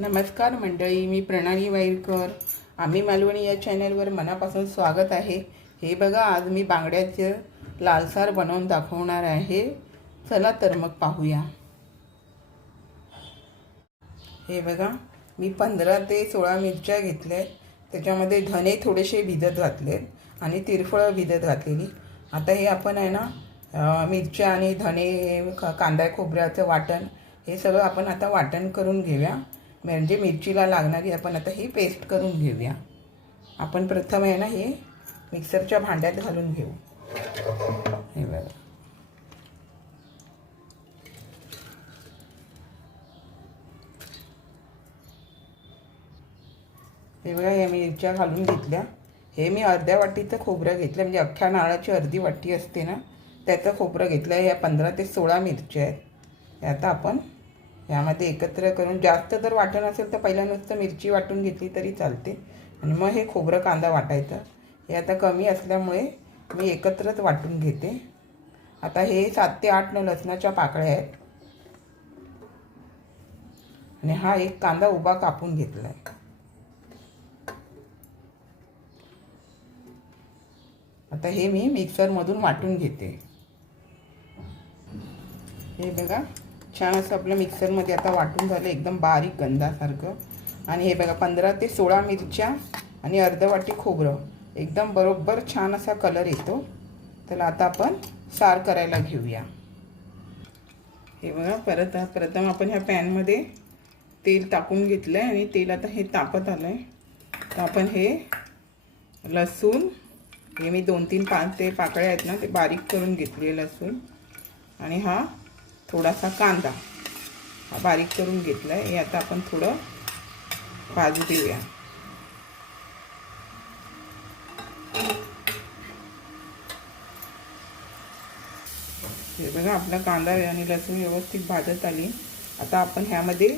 नमस्कार मंडळी मी प्रणाली वाईरकर. आम्ही मालवणी या चॅनलवर मनापासून स्वागत आहे. हे बघा आज मी बांगड्याचं लालसार बनवून दाखवणार आहे. चला तर मग पाहूया. हे बघा मी पंधरा ते सोळा मिरच्या घेतल्या त्याच्यामध्ये धने थोडेसे भिजत घातले आणि तिरफळं भिजत घातलेली. आता हे आपण आहे ना मिरच्या आणि धने कांदा खोबऱ्याचं वाटण हे सगळं आपण आता वाटण करून घेऊया. म्हणजे मिरचीला लागणारी आपण आता ही पेस्ट करून घेऊया. आपण प्रथम आहे ना हे मिक्सरच्या भांड्यात घालून घेऊ. हे बघा. हे बघा या मिरच्या घालून घेतल्या. हे मी अर्ध्या वाटीचं खोबरं घेतलं म्हणजे अख्ख्या नाळाची अर्धी वाटी असते ना त्याचं खोबरं घेतलं ह्या पंधरा ते सोळा मिरच्या आहेत. हे आता आपण ह्यामध्ये एकत्र करून जास्त जर वाटण असेल तर पहिल्या नुसतं मिरची वाटून घेतली तरी चालते. आणि मग हे खोबरं कांदा वाटायचं. हे आता कमी असल्यामुळे मी एकत्रच वाटून घेते. आता हे सात ते आठ न लसणाच्या पाकळ्या आहेत. आणि हा एक कांदा उभा कापून घेतला आहे आता हे मी मिक्सरमधून वाटून घेते. हे बघा. छान असं आपलं मिक्सरमध्ये आता वाटून झालं एकदम बारीक गंधासारखं. आणि हे बघा पंधरा ते सोळा मिरच्या आणि अर्ध वाटी खोबरं. एकदम बरोबर छान असा कलर येतो. तर आता आपण सार करायला घेऊया. हे बघा परत प्रथम आपण ह्या पॅनमध्ये तेल टाकून घेतलं आहे आणि तेल आता हे तापत आलं आहे तर आपण हे लसूण हे मी दोन तीन पाच ते पाकळ्या आहेत ना ते बारीक करून घेतली आहे लसूण. आणि हा थोडासा कांदा हा बारीक करून घेतला आहे हे आता आपण थोडं भाजू देऊया. हे बघा आपला कांदा आणि लसूण व्यवस्थित भाजत आली. आता आपण ह्यामध्ये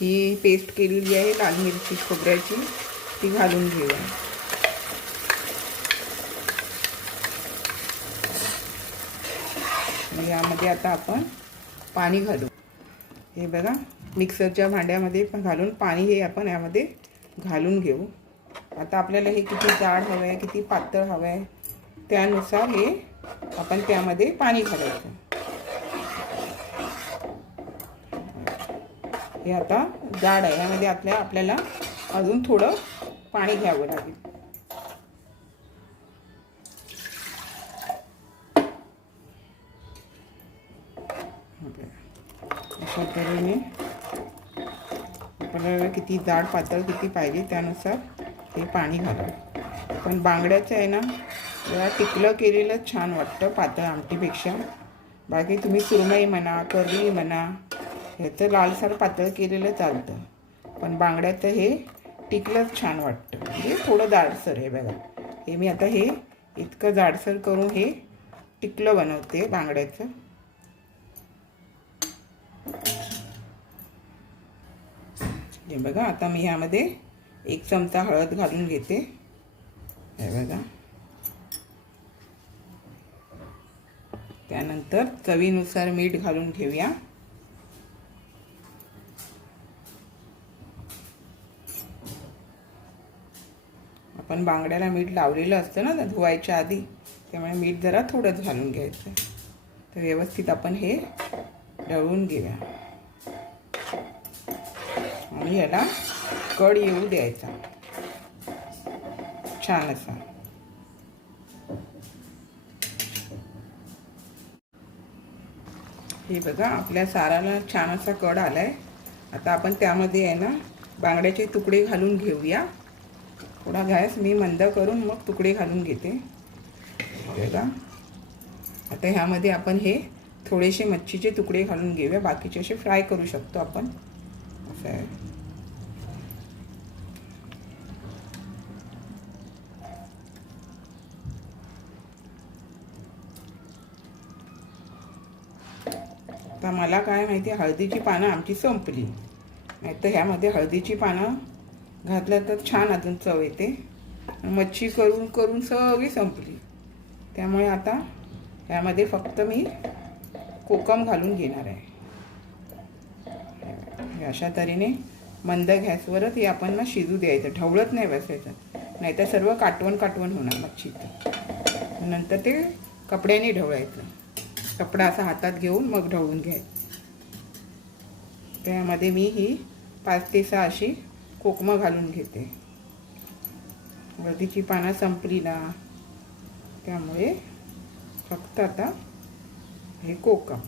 ही पेस्ट केलेली आहे लाल मिरची खोबऱ्याची ती घालून घेऊया. यामध्ये आता आपण पाणी घालू. हे बघा मिक्सरच्या भांड्यामध्ये पण घालून पाणी हे आपण यामध्ये घालून घेऊ. आता आपल्याला हे किती जाड हवं आहे किती पातळ हवं आहे त्यानुसार हे आपण त्यामध्ये पाणी घालायचं. हे आता जाड आहे यामध्ये आपल्या आपल्याला अजून थोडं पाणी घ्यावं लागेल. अशा तऱ्हेने आपल्याला किती जाड पातळ किती पाहिजे त्यानुसार ते पाणी घाला. पण बांगड्याचं आहे ना जरा टिकलं केलेलं छान वाटतं पातळ आमटीपेक्षा. बाकी तुम्ही सुरमई म्हणा कर्ली म्हणा ह्याचं लालसर पातळ केलेलं चालतं. पण बांगड्याचं हे टिकलंच छान वाटतं. म्हणजे थोडं जाडसर आहे बघा. हे मी आता हे इतकं जाडसर करून हे टिकलं बनवते बांगड्याचं. हे बघा आता मी ह्यामध्ये एक चमचा हळद घालून घेते. हे बघा. त्यानंतर चवीनुसार मीठ घालून घेऊया. आपण बांगड्याला मीठ लावलेलं असतं ना धुवायच्या आधी त्यामुळे मीठ जरा थोडंच घालून घ्यायचं तर व्यवस्थित आपण हे ढवळून घेऊया. आणि याला कड येऊ द्यायचा. छान असा. हे बघा आपल्या साराला छान असा कड आलाय. आता आपण त्यामध्ये आहे ना बांगड्याचे तुकडे घालून घेऊया. थोडा गॅस मी मंद करून मग तुकडे घालून घेते. बघा. आता ह्यामध्ये आपण हे थोडेसे मच्छीचे तुकडे घालून घेऊया. बाकीचे असे फ्राय करू शकतो आपण. असं आहे. आता मला काय माहिती हळदीची पानं आमची संपली. नाही तर ह्यामध्ये हळदीची पानं घातलं तर छान अजून चव येते. मच्छी करून करून सगळी संपली. त्यामुळे आता ह्यामध्ये फक्त मी कोकम घालून घेणार आहे. अशा तऱ्हेने मंद गॅसवरच हे आपण ना शिजू द्यायचं. ढवळत नाही बसायचं. नाहीतर सर्व काटवण काटवण होणार मच्छीचं. नंतर ते कपड्याने ढवळायचं. कपडा असा हातात घेऊन मग ढवळून घ्यायचं त्यामध्ये मी ही पाच ते सहा अशी कोकमं घालून घेते. हळदीची पानं संपली ना त्यामुळे फक्त आता हे कोकम.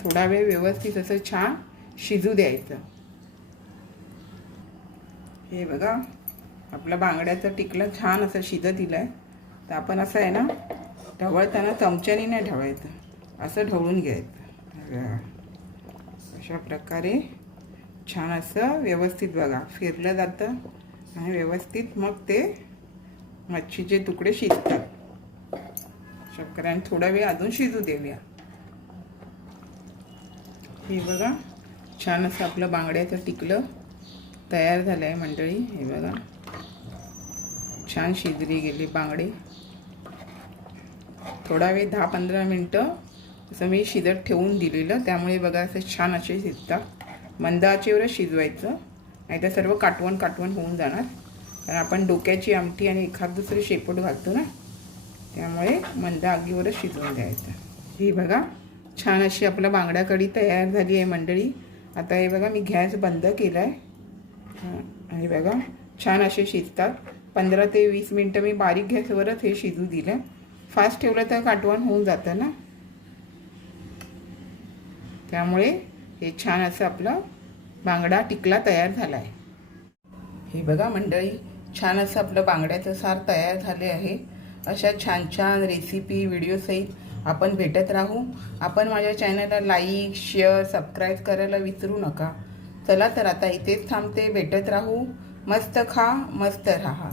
थोडा वेळ व्यवस्थित असं छान शिजू द्यायचं. हे बघा. आपलं बांगड्याचं टिकलं छान असं शिजत दिलं आहे तर आपण असं आहे ना ढवळताना चमच्याने नाही ढवळायचं. असं ढवळून घ्यायचं. अशा प्रकारे छान असं व्यवस्थित बघा. फिरलं जातं आणि व्यवस्थित मग ते मच्छीचे तुकडे शिजतात. अशा थोडा वेळ अजून शिजू देऊया. हे बघा छान असं आपलं बांगड्याचं टिकलं तयार झालं आहे मंडळी. हे बघा. छान शिजली गेली बांगडे. थोडा वेळ दहा पंधरा मिनटं असं मी शिजत ठेवून दिलेलं. त्यामुळे बघा असं छान असे शिजतात. मंद आचेवरच शिजवायचं. नाहीतर सर्व काटवण काटवण होऊन जाणार. कारण आपण डोक्याची आमटी आणि एखाद दुसरी शेपूट घालतो ना त्यामुळे मंद आगीवरच शिजवून द्यायचं. ही बघा छान अशी आपला बांगडा कढी तयार झाली आहे मंडळी. आता हे बघा मी गॅस बंद केला आहे आणि बघा छान असे शिजतात. पंधरा ते वीस मिनटं मी बारीक गॅसवरच हे शिजू दिलं. फास्ट ठेवलं तर काटवण होऊन जातं ना. त्यामुळे हे छान असं आपलं बांगडा टिकला तयार झाला आहे हे बघा मंडळी छान असं आपलं बांगड्याचं सार तयार झाले आहे. अशा छान छान रेसिपी व्हिडिओसहित आपण भेटत राहू. आपण माझ्या चॅनलला लाईक शेअर सबस्क्राईब करायला विसरू नका. चला तर आता इथेच थांबते भेटत राहू. मस्त खा मस्त राहा.